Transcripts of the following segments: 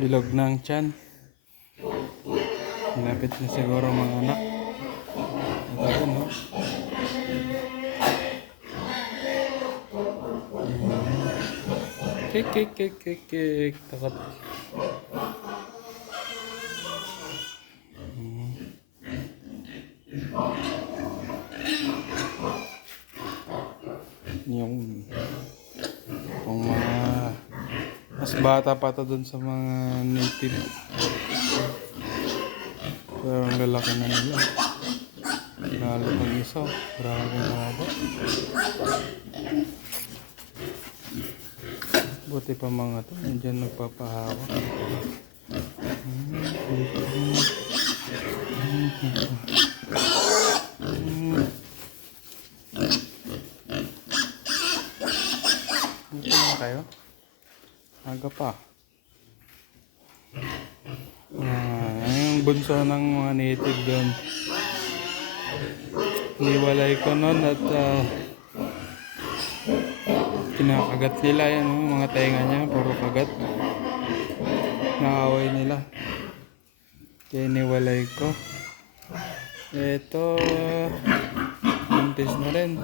Bilog na ang tiyan. Malapit na siguro mga anak. Ito yun, no? Kik, kik, kik, kik, kik. Takot. Yung mga mas bata pa to dun sa mga native. Pero ang lalaki na nila. Lalo pang isa. Grabe na haba. Buti pa mga to. Nandiyan nagpapahawak. Dito na kayo. Aga pa. Yung bunso ng mga native doon. Niwalay ko nun at kinakagat nila yan, mga tenga niya, puro kagat. Naaway nila. Kaya niwalay ko. Ito, buntis na rin.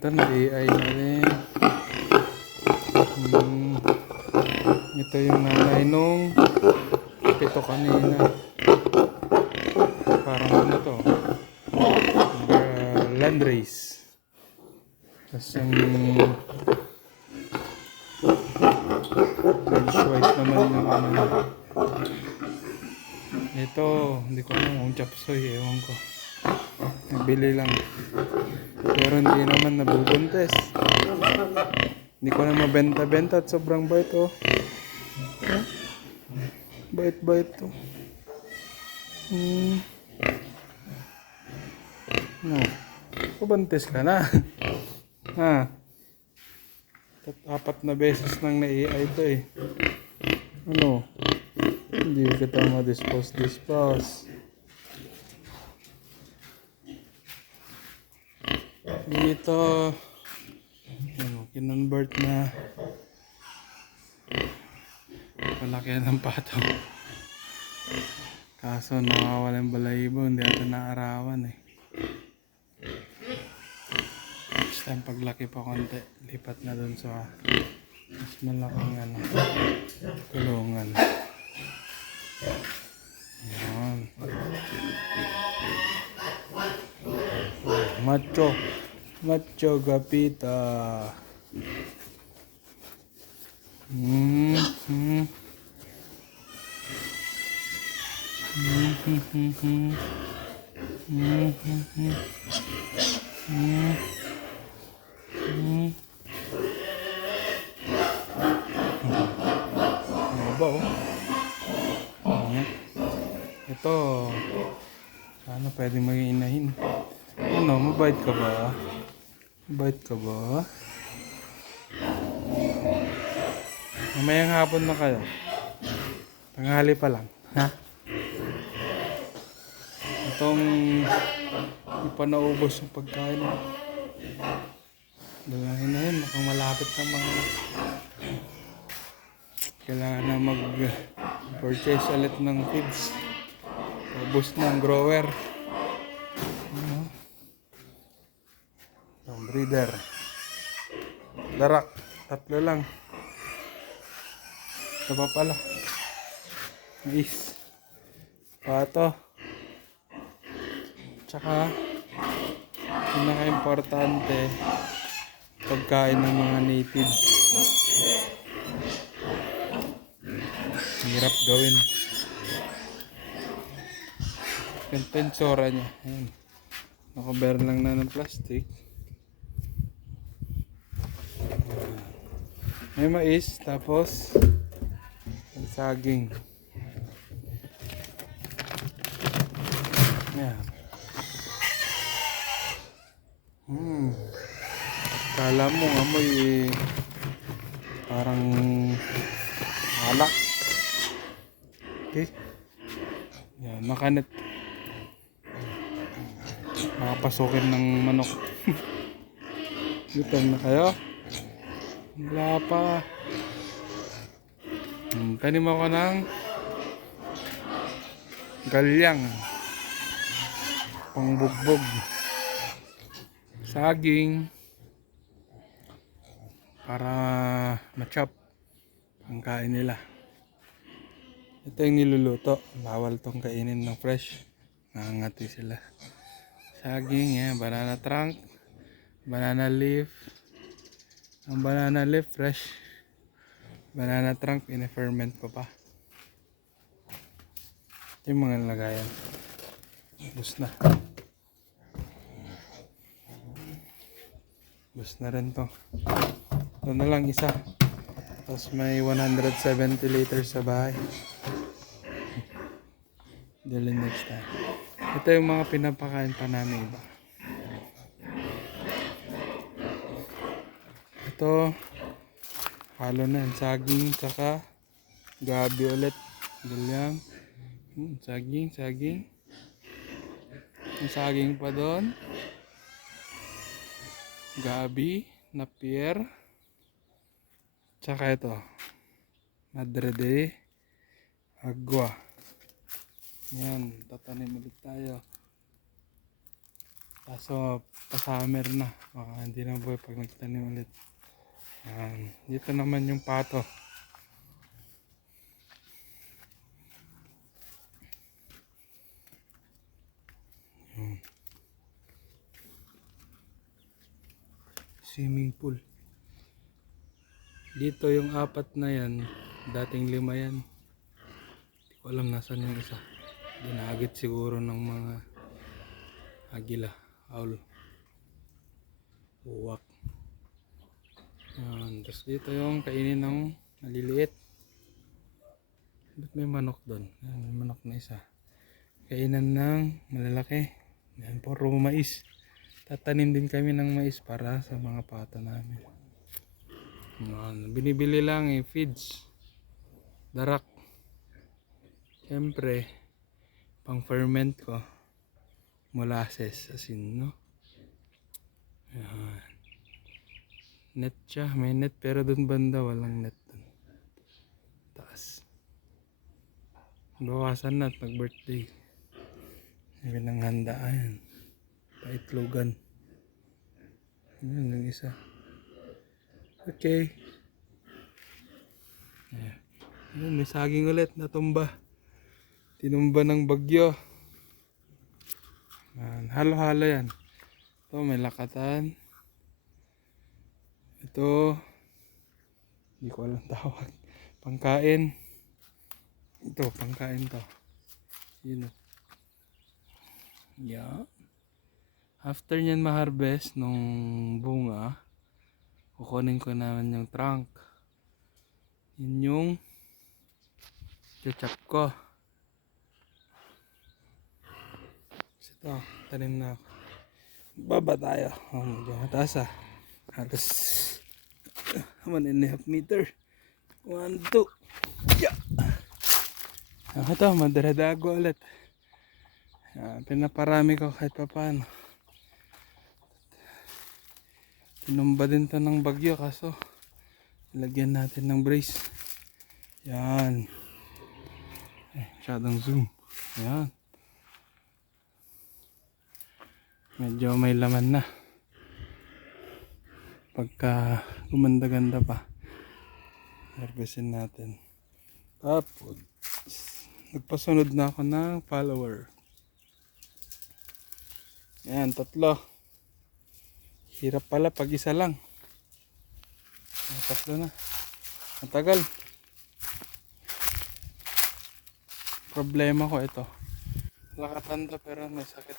Ito na AI na rin. Ito yung nanay nung pito kanina. Parang ano to? Landrace. Tapos yung French white naman yung ano. Ito, hindi ko alam kung chapsoy, ewan ko. Nabili lang. Pero hindi naman nabubuntes. Hindi ko na mabenta-benta at sobrang bait, oh. Bait-bait to. No. Pabuntis ka na. Ha? 4 na beses nang na-AI to eh. Ano? Hindi kita ma-dispose. Dito, ano, kinonvert na palaki ng patong. Kaso nakawala yung balahibo, hindi ito naarawan eh. Next time paglaki pa konti, lipat na dun sa mas malaking ano, kulungan. Yan. Macho gapita. Ba oh. Ito. Sana pwedeng maging inahin. Ano, mabait ka ba? Mabait ka ba? Mamayang hapon na kayo. Tanghali pa lang. Ha? Itong hindi pa naubos yung pagkain. Dalahin na yun. Mukhang malapit ng mga kailangan na mag-purchase ulit ng feeds. Ubos na ang grower. Ang breeder. Darak. 3 lang. Ito pa pala. Mais. Pato. Tsaka pinaka-importante pagkain ng mga native. Hirap gawin. Yung pensora niya. Ayan. Nakaber lang na ng plastic. May mais, tapos saging. Ayan. Kala mo amoy parang alak. Okay. Nakanet. Makapasukin ng manok. Gutom na kayo? Wala pa. Tanim ako ng galyang. Pangbugbog. Saging. Para ma-chop. Pangkain nila. Ito yung niluluto. Bawal tong kainin ng fresh. Nangangati sila. Saging, yan. Banana trunk. Banana leaf. Ang banana leaf, fresh. Banana trunk, ine-ferment ko pa. Ito yung mga lagayan. Bus na. Bus na rin to. Ito na lang isa. Tapos may 170 liters sa bahay. Dili next time. Ito yung mga pinapakain pa namin iba. Ito, halo na yan. Saging, tsaka gabi ulit. Galyang. Saging. Yung saging pa doon. Gabi, napier. Tsaka ito. Madre de agua. Yan, tatanim ulit tayo. Kaso, pa-summer na. Baka hindi na buhay pag nagtanim ulit. Yan. Dito naman yung pato. Swimming pool. Dito yung apat na yan, dating 5 yan. Hindi ko alam nasan yung isa. Ginagit siguro ng mga agila, owl, uwak. Yan. Tapos dito yung kainin ng maliliit. Ba't may manok doon? May manok na isa. Kainan ng malalaki. Yan, puro mais. Tatanim din kami ng mais para sa mga pato namin. Binibili lang feeds. Darak. Siyempre, pang ferment ko. Molasses, asin, no? Yan. Net siya. May net pero dun banda walang net dun. Taas. Bawasan na at mag-birthday. May pinanghanda. Ayan. Paitlogan. Yun yung isa. Okay. Ayan. Ayan, may saging ulit natumba. Tinumba ng bagyo. Ayan, halo-halo yan. Ito may lakatan. Ito hindi ko alam tawag. Pangkain. Ito pangkain to. Yun. Yeah. After nyan ma-harvest nung bunga, kukunin ko naman yung trunk. Yun yung chachap ko. Ito, tanim na ako. Baba tayo. Oh, medyo mataas ah. Halos 1.5 meter. 1, 2. Yeah. Ito, madaradago ulit. Pinaparami ko kahit pa paano. Tinumba din to ng bagyo kaso lagyan natin ng brace. Yan. Masyadong zoom. Yan. Medyo may laman na. Pagka gumanda-ganda pa, harvestin natin. Tapos nagpasunod na ako ng follower. Yan, 3. Hirap pala pag isa lang. 3 na. Matagal. Problema ko ito. Nakatanda pero may sakit.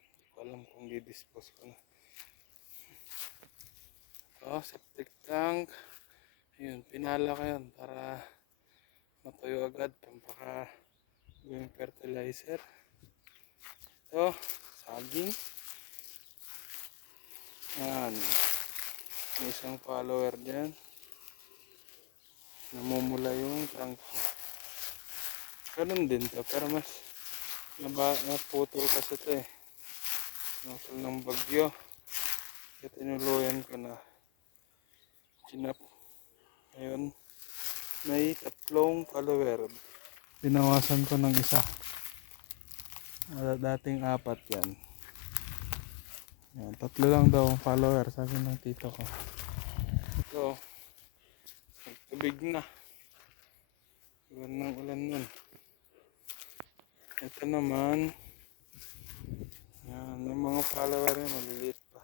Hindi ko alam kung di-dispose ko na. Ito, septic tank. Ayun, pinala ko yun para matuyo agad. Pampaka yung fertilizer. Ito, saging. Yan. May isang follower dyan. Namumula yung trunk. Ganun din to, pero mas naputol kasi to eh. Naputol ng bagyo. Kaya tinuluyan ko na. Chinap. Ngayon, may 3 follower. Binawasan ko ng isa. Dating 4 yan. Yan, 3 lang daw ang follower, sabi ng tito ko. Ito, nagtubig na. Ulan ng ulan nun. Ito naman, yan, yung mga follower niya maliliit pa.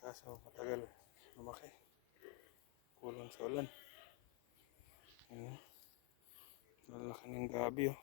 Kaso matagal, lumaki. Kulang sa ulan. Yan, lalaki ng gabi oh.